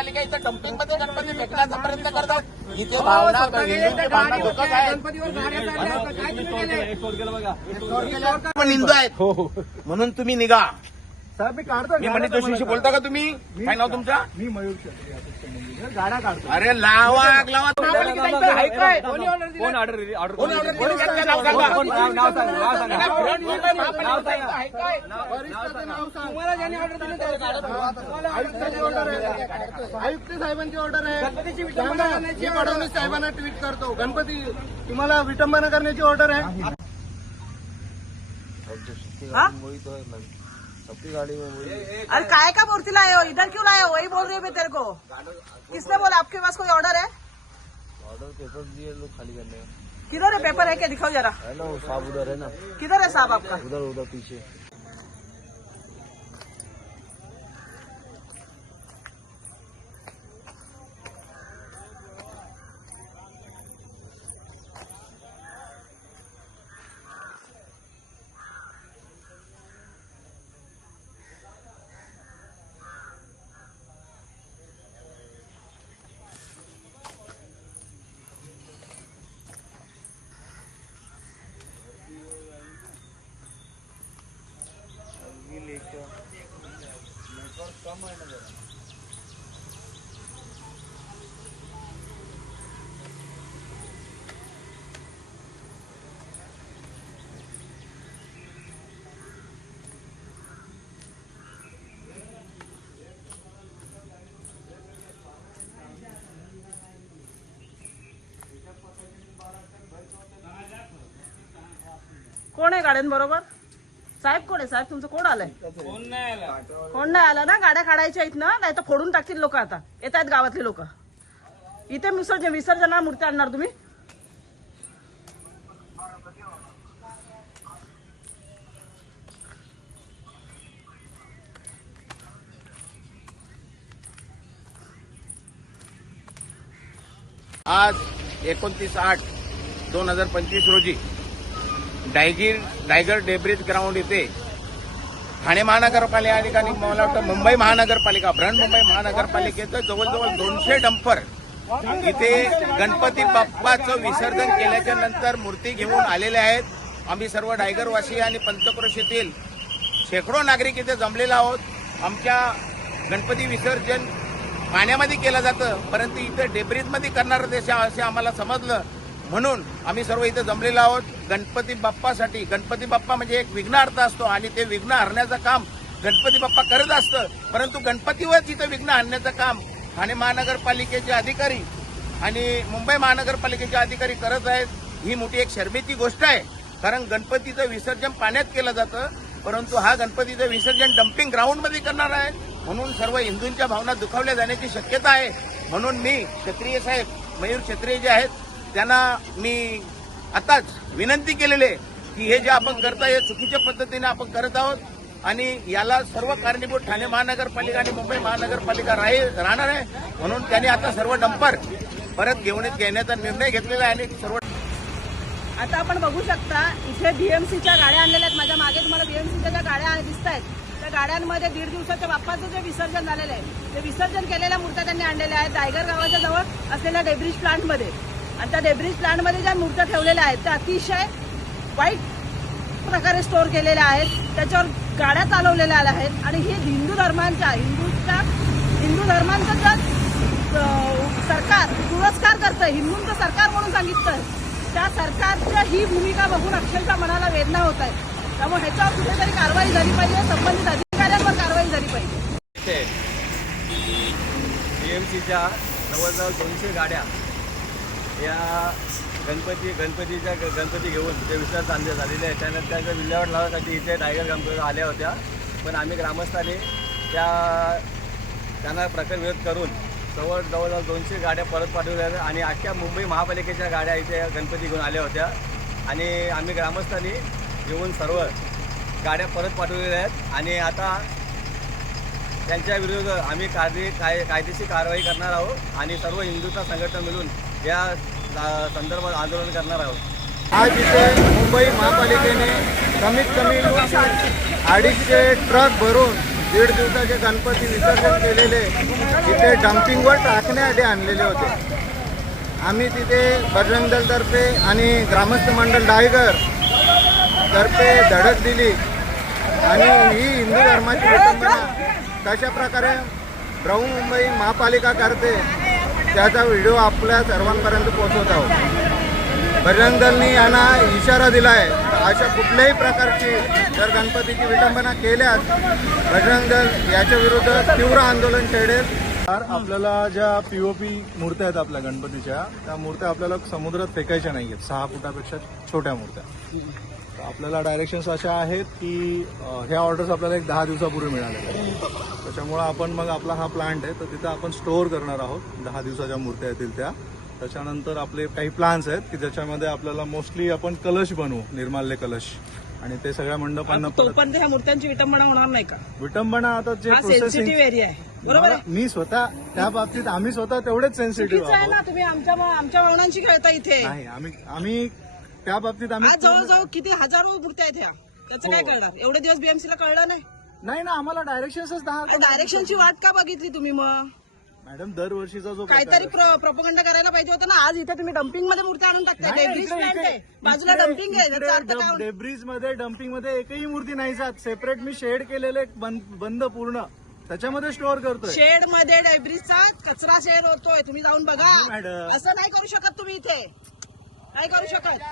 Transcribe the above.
महानगरपालिका इथं डम्पिंगमध्ये गणपती फेकण्याचा प्रयत्न करतात इथे भावना हिंदूंची भावना पण हिंदू आहेत. म्हणून तुम्ही निघा. साहेब मी काढतो मी मनीष जोशीशी बोलता का तुम्ही काय नाव तुमचं मी मयूर. गाड्या काढतो अरे लावा आग लावा? कोण ऑर्डर दिली ऑर्डर कोणी ऑर्डर आयुक्त साहेबांची ऑर्डर आहे फडणवीस साहेबांना ट्विट करतो गणपती तुम्हाला विटंबना करण्याची ऑर्डर आहे अरे काय का मूर्ति लाए हो? इधर क्यों लाए हो? वही बोल रहे हूँ मैं तेरे को। किसने बोला? आपके पास कोई ऑर्डर है? ऑर्डर पेपर दिए लोग खाली करने। का किधर है? पेपर है क्या? दिखाओ जरा। है ना वो साहब उधर है ना। किधर है साहब आपका? उधर उधर पीछे। कोण आहे गाड्यांबरोबर? साहेब कोण आहे साहेब? तुमचं कोण आलंय? कोण नाही आलं. ना? गाड्या काढायच्या आहेत ना नाही तर फोडून टाकतील लोक आता. येत आहेत गावातली लोक. इथे विसर्जन विसर्जनाला मूर्ती आणणार तुम्ही? आज एकोणतीस आठ दोन हजार पंचवीस रोजी डायगीर डायगर डेब्रिज ग्राउंड इथे. ठाणे महानगरपालिका आणि मला वाटतं मुंबई महानगरपालिका बृहन्मुंबई महानगरपालिकेचं जवळजवळ दोनशे डंपर इथे गणपती बाप्पाचं विसर्जन केल्याच्यानंतर मूर्ती घेऊन आलेले आहेत. आम्ही सर्व डायगरवासी आणि पंचक्रोशीतील शेकडो नागरिक इथे जमलेलो आहोत. आमच्या गणपती विसर्जन पाण्यामध्ये केलं जातं परंतु इथं डेब्रिजमध्ये करणार देश असे आम्हाला समजलं. म्हणून आम्ही सर्व इथे जमलेलो आहोत. गणपती बाप्पासाठी गणपती बाप्पा म्हणजे एक विघ्नार्थ असतो आणि ते विघ्न हरण्याचं काम गणपती बाप्पा करत असतं. परंतु गणपतीवरच इथं विघ्न आणण्याचं काम ठाणे महानगरपालिकेचे अधिकारी आणि मुंबई महानगरपालिकेचे अधिकारी करत आहेत ही मोठी एक शर्मेची गोष्ट आहे. कारण गणपतीचं विसर्जन पाण्यात केलं जातं परंतु हा गणपतीचं विसर्जन डम्पिंग ग्राउंडमध्ये करणार आहे. म्हणून सर्व हिंदूंच्या भावना दुखावल्या जाण्याची शक्यता आहे. म्हणून मी क्षत्रिय साहेब मयूर क्षत्रिय जे आहेत त्यांना मी आताच विनंती केलेली आहे की हे जे आपण करताय हे चुकीच्या पद्धतीने आपण करत आहोत आणि याला सर्व कारणीभूत ठाणे महानगरपालिका आणि मुंबई महानगरपालिका राहणार आहे. म्हणून त्यांनी आता सर्व डंपर परत घेऊन घेण्याचा निर्णय घेतलेला आहे आणि सर्व आता आपण बघू शकता इथे बीएमसीच्या गाड्या आणलेल्या आहेत. माझ्या मागे तुम्हाला बीएमसीच्या ज्या गाड्या दिसत आहेत त्या गाड्यांमध्ये दीड दिवसाच्या बाप्पाचं जे विसर्जन झालेलं आहे ते विसर्जन केलेल्या मूर्त्या त्यांनी आणलेल्या आहेत. दायगर गावाच्या जवळ असलेल्या डेब्रिज प्लांटमध्ये आणि त्या डेब्रिज प्लांटमध्ये ज्या मूर्त्या ठेवलेल्या आहेत त्या अतिशय वाईट प्रकारे स्टोअर केलेल्या आहेत. त्याच्यावर गाड्या चालवलेल्या आहेत. आणि हे हिंदू धर्मांच्या हिंदूच्या हिंदू धर्मांचं जर सरकार पुरस्कार करतं हिंदूंचं सरकार म्हणून सांगितलं त्या सरकारच्या ही भूमिका बघून अक्षरशः मनाला वेदना होत आहे. त्यामुळे ह्याच्यावर कुठेतरी कारवाई झाली पाहिजे. संबंधित अधिकाऱ्यांवर कारवाई झाली पाहिजे. एमसीच्या जवळजवळ दोनशे गाड्या या गणपती गणपतीच्या ग- गणपती घेऊन ते विसर्जन आणले झालेले आहे त्यानंतर त्याचं विल्हेवाट लावण्यासाठी इथे टायगर गणपती आल्या होत्या. पण आम्ही ग्रामस्थांनी त्या त्यांना प्रकरण विरोध करून जवळ जवळजवळ दोनशे गाड्या परत पाठवल्या आहेत आणि अख्ख्या मुंबई महापालिकेच्या गाड्या इथे गणपती घेऊन आल्या होत्या. आणि आम्ही ग्रामस्थांनी येऊन सर्व गाड्या परत पाठवलेल्या आहेत. आणि आता त्यांच्या विरुद्ध आम्ही कायदे काय कायदेशीर कारवाई करणार आहोत आणि सर्व हिंदूंचा संघटना मिळून या संदर्भात आंदोलन करणार आहोत. आज इथे मुंबई महापालिकेने कमीत कमी अडीचशे ट्रक भरून दीड दिवसाचे गणपती विसर्जन केलेले तिथे डम्पिंगवर टाकण्यासाठी आणलेले होते. आम्ही तिथे बजरंग दलतर्फे आणि ग्रामस्थ मंडळ डायगर तर्फे धडक दिली. आणि ही हिंदू धर्माची विटंबना कशा प्रकारे मुंबई महापालिका करते त्याचा व्हिडिओ आपल्या सर्वांपर्यंत पोहोचवत आहोत. बजरंग दलनी यांना इशारा दिला आहे अशा कुठल्याही प्रकारची जर गणपतीची विटंबना केल्यास बजरंग दल याच्या विरुद्ध तीव्र आंदोलन छेडेल आपल्याला ज्या पीओपी मूर्त्या आहेत आपल्या गणपतीच्या त्या मूर्त्या आपल्याला समुद्रात फेकायच्या नाही आहेत सहा फुटापेक्षा छोट्या मूर्त्या. तर आपल्याला डायरेक्शन्स अशा आहेत की ह्या ऑर्डर्स आपल्याला एक दहा दिवसापूर्वी मिळालेल्या आहेत. त्याच्यामुळं आपण मग आपला हा प्लांट आहे तर तिथं आपण स्टोअर करणार आहोत. दहा दिवसाच्या मूर्त्या येतील त्या. त्याच्यानंतर आपले काही प्लान्स आहेत की ज्याच्यामध्ये आपल्याला मोस्टली आपण कलश बनवू निर्माल्य कलश. आणि ते सगळ्या मंडपांना तोपर्यंत ह्या मूर्त्यांची विटंबना होणार नाही का? विटंबना आता जे प्रोसेसिंग सेन्सिटिव्ह एरिया आहे. बरोबर मी स्वतः त्या बाबतीत आम्ही स्वतः तेवढेच सेन्सिटिव्ह आहे आहोत. ना तुम्ही आमच्या आमच्या भावनांशी खेळता इथे. नाही आम्ही आम्ही त्या बाबतीत आम्ही आज जवळजवळ किती हजारो मूर्त्या आहेत ह्या त्याचं काय करणार एवढे दिवस बीएमसी ला कळलं नाही. नाही ना आम्हाला डायरेक्शन्सच दहा डायरेक्शनची वाट का बघितली तुम्ही मग? मॅडम दरवर्षीचा जो काहीतरी प्रोपगंड करायला पाहिजे होतं ना. आज इथे तुम्ही डम्पिंगमध्ये मूर्ती आणून टाकताय. डेब्रिज स्टँड आहे. बाजूला डम्पिंग आहे. त्याचा अर्थ काय? होणार? डेब्रिजमध्ये डम्पिंगमध्ये एकही मूर्ती नाही जात. सेपरेट मी शेड केलेले बंद बंद पूर्ण. त्याच्यामध्ये स्टोअर करतोय. शेडमध्ये डेब्रिजचा कचरा शेड होतोय. तुम्ही जाऊन बघा. मॅडम. असं नाही करू शकत तुम्ही इथे. नाही करू शकत